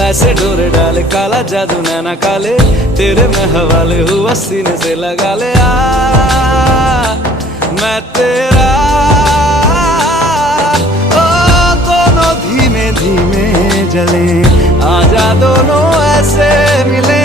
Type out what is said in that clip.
ऐसे डोरे डाले काला जादू नैना काले, तेरे में हवाले हुआ सीने से लगा ले। मैं तेरा ओ दोनों धीमे धीमे जले, आजा दोनों ऐसे मिले।